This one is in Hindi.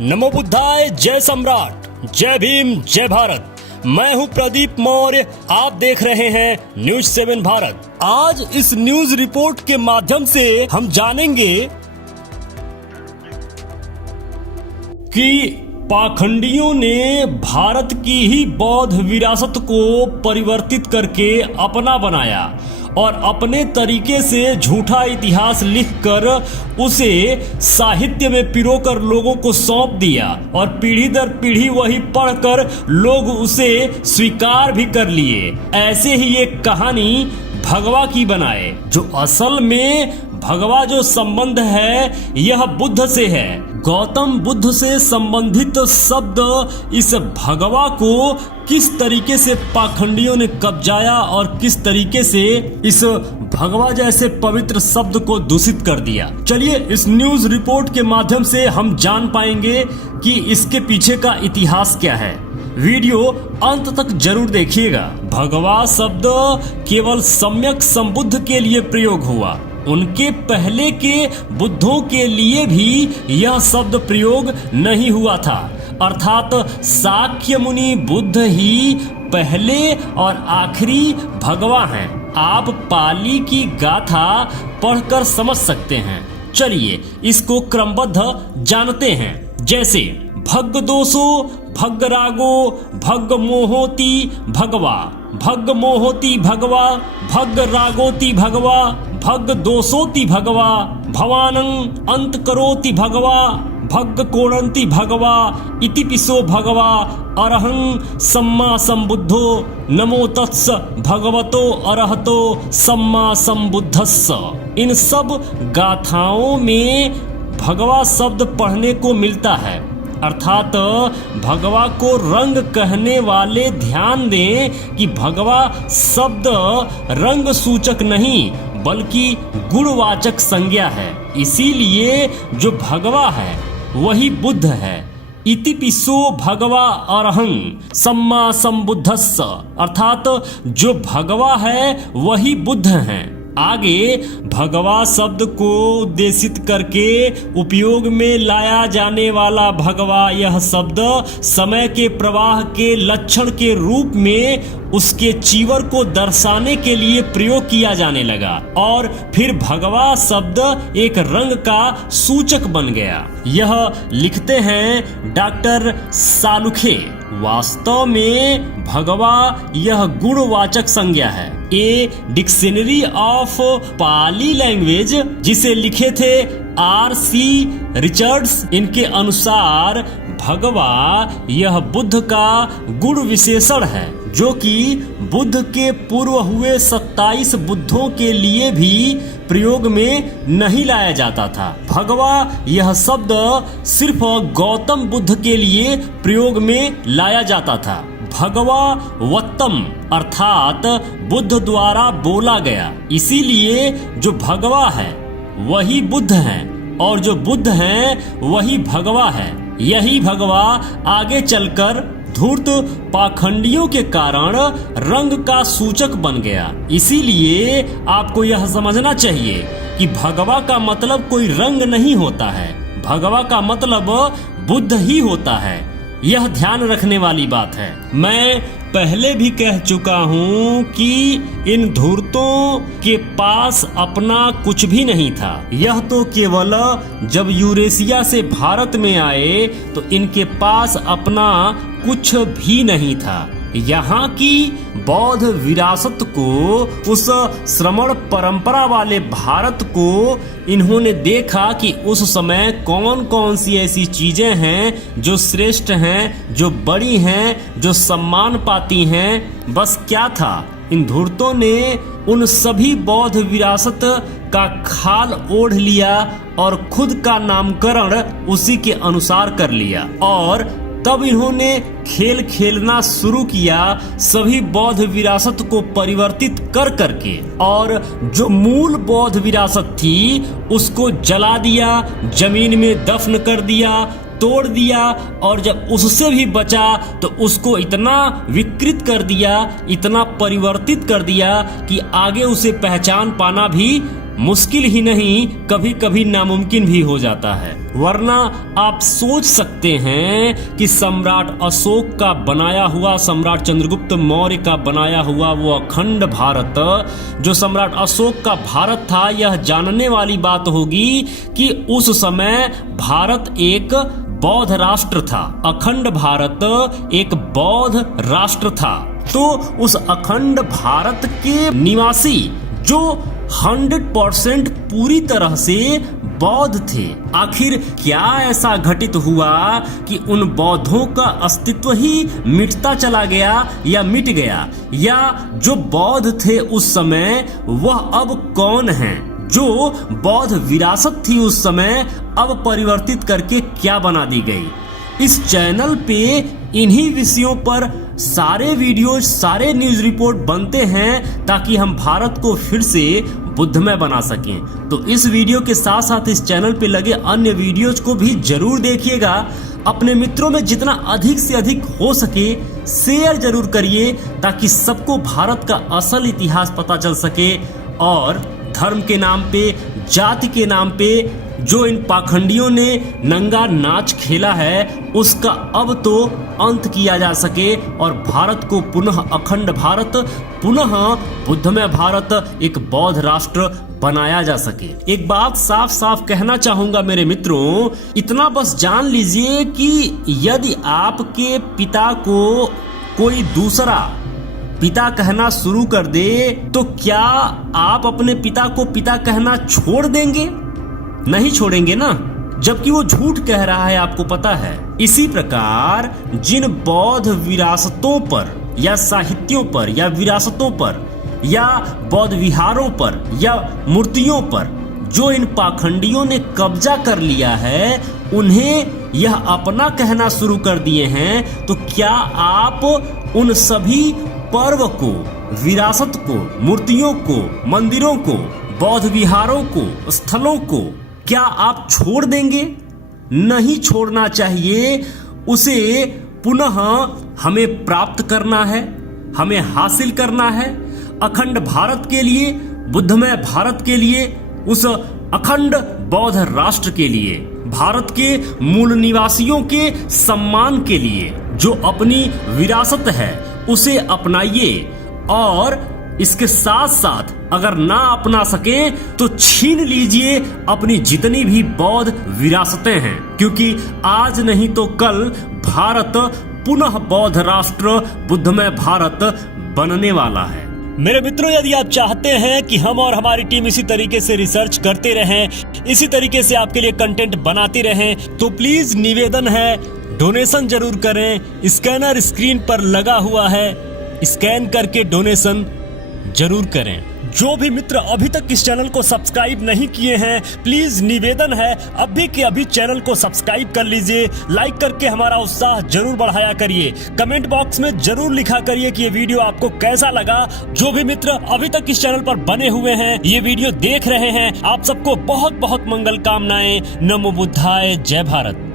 नमो बुद्धाय, जय सम्राट, जय भीम, जय भारत। मैं हूं प्रदीप मौर्य, आप देख रहे हैं न्यूज 7 भारत। आज इस न्यूज रिपोर्ट के माध्यम से हम जानेंगे कि पाखंडियों ने भारत की ही बौद्ध विरासत को परिवर्तित करके अपना बनाया और अपने तरीके से झूठा इतिहास लिखकर उसे साहित्य में पिरोकर लोगों को सौंप दिया और पीढ़ी दर पीढ़ी वही पढ़कर लोग उसे स्वीकार भी कर लिए। ऐसे ही एक कहानी भगवा की बनाए, जो असल में भगवा जो संबंध है यह बुद्ध से है। गौतम बुद्ध से संबंधित शब्द इस भगवा को किस तरीके से पाखंडियों ने कब्जाया और किस तरीके से इस भगवा जैसे पवित्र शब्द को दूषित कर दिया। चलिए इस न्यूज रिपोर्ट के माध्यम से हम जान पाएंगे कि इसके पीछे का इतिहास क्या है। वीडियो अंत तक जरूर देखिएगा। भगवा शब्द केवल सम्यक संबुद्ध के लिए प्रयोग हुआ, उनके पहले के बुद्धों के लिए भी यह शब्द प्रयोग नहीं हुआ था। अर्थात शाक्य मुनि बुद्ध ही पहले और आखिरी भगवा हैं। आप पाली की गाथा पढ़कर समझ सकते हैं। चलिए इसको क्रमबद्ध जानते हैं। जैसे भग दोषो भग रागो भग मोहोति भगवा, भग मोहोति भगवा, भग रागोति भगवा, भग दोषोति भगवा, भवानं अंत करोति भगवा, भग कोणंति भगवा, इति पिसो भगवा, अरहं सम्मा संबुद्धो, नमो तत्स भगवतो अरहतो सम्मा संबुद्धस्स। इन सब गाथाओं में भगवा शब्द पढ़ने को मिलता है। अर्थात भगवा को रंग कहने वाले ध्यान दें कि भगवा शब्द रंग सूचक नहीं बल्कि गुणवाचक संज्ञा है। इसीलिए जो भगवा है वही बुद्ध है। इति पिसो भगवा अरहं सम्मा संबुद्धस्स, अर्थात जो भगवा है वही बुद्ध हैं। आगे भगवा शब्द को उद्देशित करके उपयोग में लाया जाने वाला भगवा, यह शब्द समय के प्रवाह के लक्षण के रूप में उसके चीवर को दर्शाने के लिए प्रयोग किया जाने लगा और फिर भगवा शब्द एक रंग का सूचक बन गया। यह लिखते हैं डॉक्टर सालुखे। वास्तव में भगवा यह गुणवाचक संज्ञा है। A dictionary of Pali language, जिसे लिखे थे R.C. रिचर्ड्स, इनके अनुसार भगवा यह बुद्ध का गुण विशेषण है, जो कि बुद्ध के पूर्व हुए 27 बुद्धों के लिए भी प्रयोग में नहीं लाया जाता था। भगवा यह शब्द सिर्फ गौतम बुद्ध के लिए प्रयोग में लाया जाता था। भगवा वत्तम अर्थात बुद्ध द्वारा बोला गया। इसीलिए जो भगवा है वही बुद्ध हैं और जो बुद्ध हैं वही भगवा है। यही भगवा आगे चलकर धूर्त पाखंडियों के कारण रंग का सूचक बन गया। इसीलिए आपको यह समझना चाहिए कि भगवा का मतलब कोई रंग नहीं होता है, भगवा का मतलब बुद्ध ही होता है। यह ध्यान रखने वाली बात है। मैं पहले भी कह चुका हूँ कि इन धूर्तों के पास अपना कुछ भी नहीं था। यह तो केवल जब यूरेशिया से भारत में आए तो इनके पास अपना कुछ भी नहीं था। यहाँ की बौद्ध विरासत को, उस श्रमण परंपरा वाले भारत को इन्होंने देखा कि उस समय कौन कौन सी ऐसी चीजें हैं जो श्रेष्ठ हैं, जो बड़ी हैं, जो सम्मान पाती हैं। बस क्या था, इन धूर्तों ने उन सभी बौद्ध विरासत का खाल ओढ़ लिया और खुद का नामकरण उसी के अनुसार कर लिया और तब इन्होंने खेल खेलना शुरू किया सभी बौद्ध विरासत को परिवर्तित कर करके, और जो मूल बौद्ध विरासत थी उसको जला दिया, जमीन में दफन कर दिया, तोड़ दिया, और जब उससे भी बचा तो उसको इतना विकृत कर दिया, इतना परिवर्तित कर दिया कि आगे उसे पहचान पाना भी मुश्किल ही नहीं कभी कभी नामुमकिन भी हो जाता है। वरना आप सोच सकते हैं कि सम्राट अशोक का बनाया हुआ, सम्राट चंद्रगुप्त मौर्य का बनाया हुआ वो अखंड भारत, जो सम्राट अशोक का भारत था, यह जानने वाली बात होगी कि उस समय भारत एक बौद्ध राष्ट्र था। अखंड भारत एक बौद्ध राष्ट्र था। तो उस अखंड भारत के निवासी जो 100% पूरी तरह से बौद्ध थे, आखिर क्या ऐसा घटित हुआ कि उन बौद्धों का अस्तित्व ही मिटता चला गया या मिट गया, या जो बौद्ध थे उस समय वह अब कौन हैं? जो बौद्ध विरासत थी उस समय अब परिवर्तित करके क्या बना दी गई? इस चैनल पे इन्हीं विषयों पर सारे वीडियोज, सारे न्यूज रिपोर्ट बनते हैं ताकि हम भारत को फिर से बुद्धमय बना सकें। तो इस वीडियो के साथ साथ इस चैनल पे लगे अन्य वीडियोज को भी जरूर देखिएगा। अपने मित्रों में जितना अधिक से अधिक हो सके शेयर जरूर करिए ताकि सबको भारत का असल इतिहास पता चल सके और धर्म के नाम पे, जाति के नाम पे जो इन पाखंडियों ने नंगा नाच खेला है उसका अब तो अंत किया जा सके और भारत को पुनः अखंड भारत, पुनः बुद्धमय भारत, एक बौद्ध राष्ट्र बनाया जा सके। एक बात साफ साफ कहना चाहूंगा मेरे मित्रों, इतना बस जान लीजिए कि यदि आपके पिता को कोई दूसरा पिता कहना शुरू कर दे तो क्या आप अपने पिता को पिता कहना छोड़ देंगे? नहीं छोड़ेंगे ना, जबकि वो झूठ कह रहा है, आपको पता है। इसी प्रकार जिन बौद्ध विरासतों पर या साहित्यों पर या विरासतों पर या बौद्ध विहारों पर या मूर्तियों पर जो इन पाखंडियों ने कब्जा कर लिया है, उन्हें यह अपना कहना शुरू कर दिए हैं, तो क्या आप उन सभी पर्व को, विरासत को, मूर्तियों को, मंदिरों को, बौद्ध विहारों को, स्थलों को क्या आप छोड़ देंगे? नहीं छोड़ना चाहिए। उसे पुनः हमें प्राप्त करना है, हमें हासिल करना है। अखंड भारत के लिए, बुद्धमय भारत के लिए, उस अखंड बौद्ध राष्ट्र के लिए, भारत के मूल निवासियों के सम्मान के लिए जो अपनी विरासत है उसे अपनाइए और इसके साथ साथ अगर ना अपना सके तो छीन लीजिए अपनी जितनी भी बौद्ध विरासतें हैं, क्योंकि आज नहीं तो कल भारत पुनः बौद्ध राष्ट्र, बुद्धमय भारत बनने वाला है। मेरे मित्रों, यदि आप चाहते हैं कि हम और हमारी टीम इसी तरीके से रिसर्च करते रहें, इसी तरीके से आपके लिए कंटेंट बनाते रहें, तो प्लीज निवेदन है, डोनेशन जरूर करें। स्कैनर स्क्रीन पर लगा हुआ है, स्कैन करके डोनेशन जरूर करें। जो भी मित्र अभी तक इस चैनल को सब्सक्राइब नहीं किए हैं, प्लीज निवेदन है अभी के अभी चैनल को सब्सक्राइब कर लीजिए। लाइक करके हमारा उत्साह जरूर बढ़ाया करिए। कमेंट बॉक्स में जरूर लिखा करिए कि ये वीडियो आपको कैसा लगा। जो भी मित्र अभी तक इस चैनल पर बने हुए हैं, ये वीडियो देख रहे हैं, आप सबको बहुत बहुत मंगल कामनाएं। नमो बुद्धाय, जय भारत।